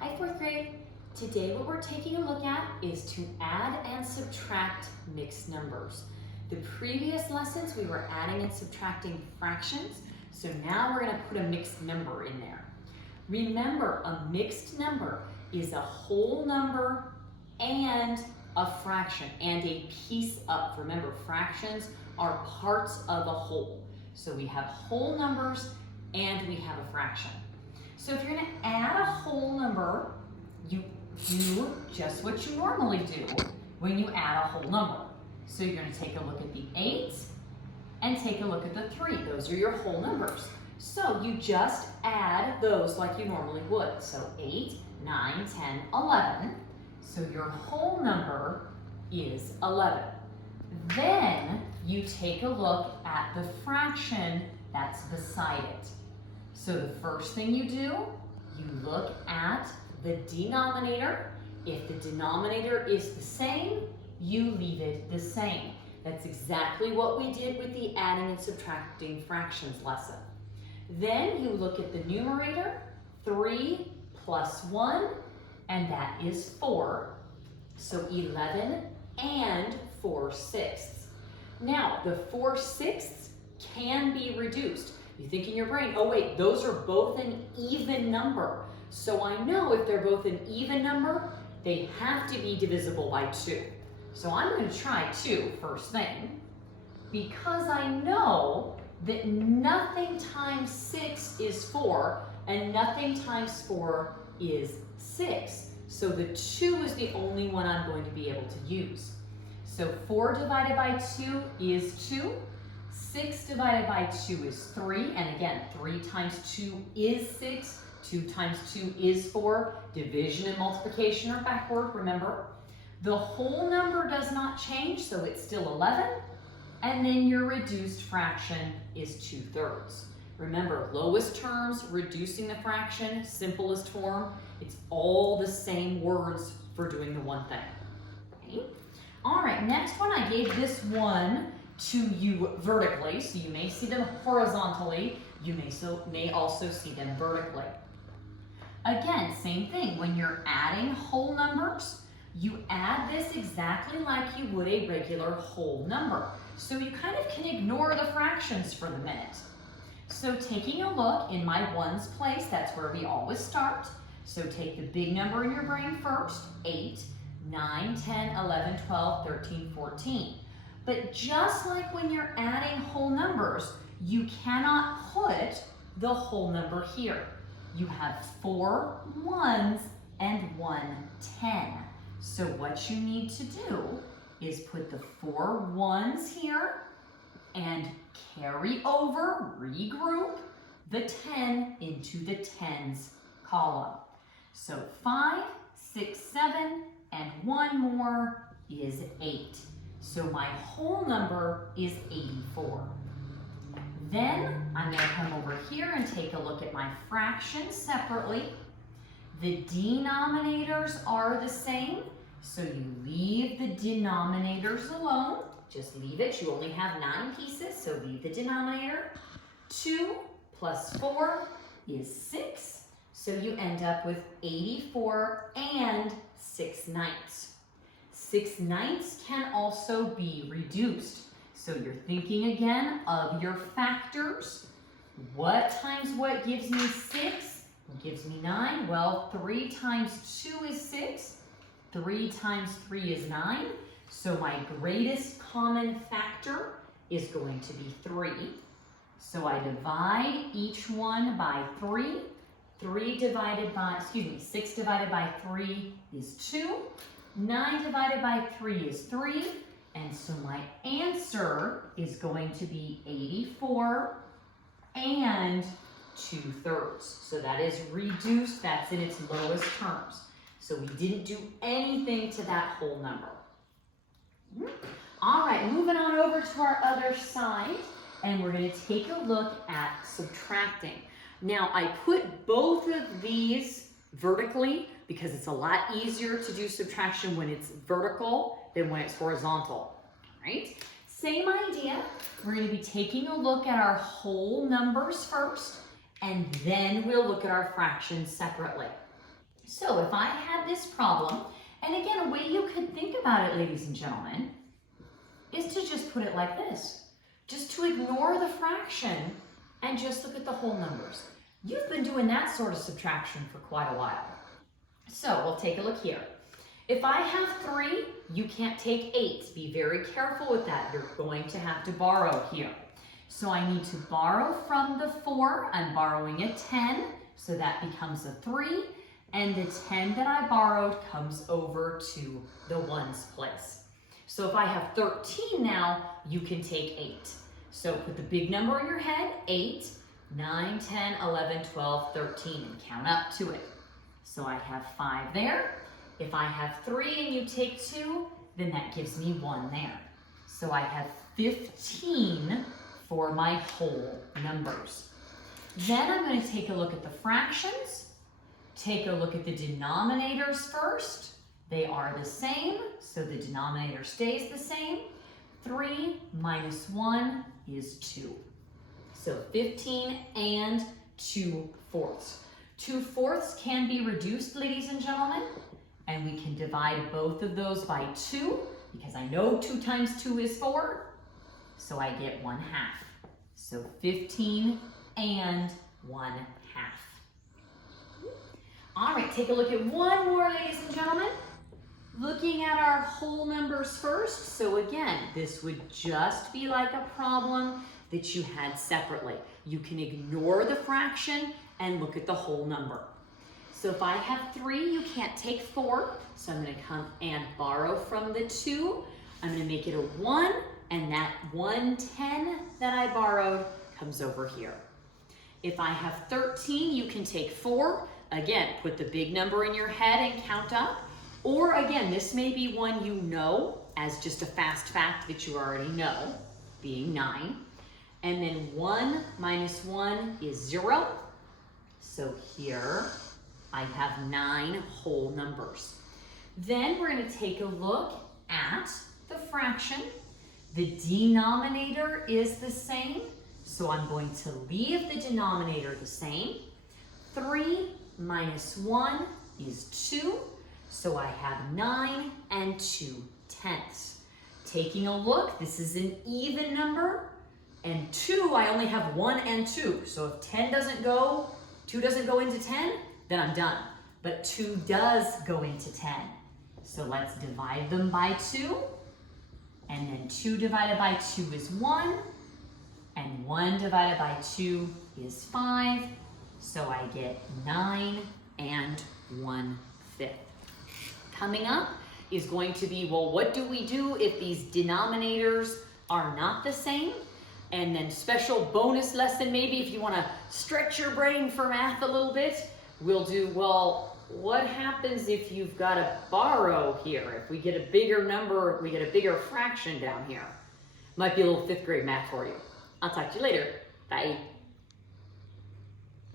Hi, fourth grade. Today what we're taking a look at is to add and subtract mixed numbers. The previous lessons we were adding and subtracting fractions, so now we're going to put a mixed number in there. Remember, a mixed number is a whole number and a fraction and a piece of. Remember, fractions are parts of a whole. So we have whole numbers and we have a fraction. So if you're going to add a whole number, you do just what you normally do when you add a whole number. So you're going to take a look at the 8 and take a look at the 3. Those are your whole numbers. So you just add those like you normally would. So 8, 9, 10, 11. So your whole number is 11. Then you take a look at the fraction that's beside it. So the first thing you do, you look at the denominator. If the denominator is the same, you leave it the same. That's exactly what we did with the adding and subtracting fractions lesson. Then you look at the numerator, 3 plus 1, and that is 4. So 11 and 4/6. Now, the 4/6 can be reduced. You think in your brain, oh wait, those are both an even number. So I know if they're both an even number, they have to be divisible by 2. So I'm going to try 2 first thing, because I know that nothing times 6 is 4, and nothing times 4 is 6. So the 2 is the only one I'm going to be able to use. So 4 divided by 2 is 2. 6 divided by 2 is 3, and again, 3 times 2 is 6, 2 times 2 is 4. Division and multiplication are backward, remember. The whole number does not change, so it's still 11, and then your reduced fraction is 2/3. Remember, lowest terms, reducing the fraction, simplest form, it's all the same words for doing the one thing. Okay? All right, next one, I gave this one to you vertically, so you may see them horizontally, you may also see them vertically. Again, same thing, when you're adding whole numbers, you add this exactly like you would a regular whole number. So you kind of can ignore the fractions for the minute. So taking a look in my ones place, that's where we always start. So take the big number in your brain first, 8, 9, 10, 11, 12, 13, 14. But just like when you're adding whole numbers, you cannot put the whole number here. You have 4 1s and 1 10. So what you need to do is put the 4 1s here and carry over, regroup the 10 into the 10s column. So 5, 6, 7, and 1 more is 8. So my whole number is 84. Then I'm going to come over here and take a look at my fractions separately. The denominators are the same, so you leave the denominators alone. Just leave it. You only have 9 pieces, so leave the denominator. 2 plus 4 is 6, so you end up with 84 and 6/9. 6/9 can also be reduced. So you're thinking again of your factors. What times what gives me 6? What gives me 9? Well, 3 times 2 is 6. 3 times 3 is 9. So my greatest common factor is going to be 3. So I divide each one by 3. 6 divided by 3 is 2. 9 divided by 3 is 3. And so my answer is going to be 84 and 2/3. So that is reduced, that's in its lowest terms. So we didn't do anything to that whole number. All right, moving on over to our other side, and we're going to take a look at subtracting. Now, I put both of these vertically because it's a lot easier to do subtraction when it's vertical than when it's horizontal, right? Same idea. We're going to be taking a look at our whole numbers first, and then we'll look at our fractions separately. So if I had this problem, and again, a way you could think about it, ladies and gentlemen, is to just put it like this. Just to ignore the fraction and just look at the whole numbers. You've been doing that sort of subtraction for quite a while. So we'll take a look here. If I have 3, you can't take 8. Be very careful with that. You're going to have to borrow here. So I need to borrow from the 4. I'm borrowing a 10, so that becomes a 3. And the 10 that I borrowed comes over to the ones place. So if I have 13 now, you can take 8. So put the big number in your head, 8, 9, 10, 11, 12, 13, and count up to it. So I have 5 there. If I have 3 and you take 2, then that gives me 1 there. So I have 15 for my whole numbers. Then I'm going to take a look at the fractions. Take a look at the denominators first. They are the same, so the denominator stays the same. 3 minus 1 is 2. So 15 and 2/4. 2/4 can be reduced, ladies and gentlemen, and we can divide both of those by 2, because I know 2 times 2 is 4, so I get 1/2. So 15 and 1/2. All right, take a look at one more, ladies and gentlemen. Looking at our whole numbers first. So again, this would just be like a problem that you had separately. You can ignore the fraction and look at the whole number. So if I have 3, you can't take 4. So I'm going to come and borrow from the 2. I'm going to make it a 1, and that 1/10 that I borrowed comes over here. If I have 13, you can take 4. Again, put the big number in your head and count up. Or again, this may be one you know as just a fast fact that you already know, being 9. And then 1 minus 1 is 0. So here I have 9 whole numbers. Then we're going to take a look at the fraction. The denominator is the same, so I'm going to leave the denominator the same. 3 minus 1 is 2. So I have 9 and 2/10. Taking a look, this is an even number, and 2, I only have 1 and 2. So if 2 doesn't go into 10, then I'm done. But 2 does go into 10. So let's divide them by 2. And then 2 divided by 2 is 1. And 1 divided by 2 is 5. So I get 9 and 1/5. Coming up is going to be, well, what do we do if these denominators are not the same? And then special bonus lesson, maybe if you want to stretch your brain for math a little bit, we'll do, well, what happens if you've got to borrow here? If we get a bigger number, we get a bigger fraction down here. Might be a little 5th grade math for you. I'll talk to you later. Bye.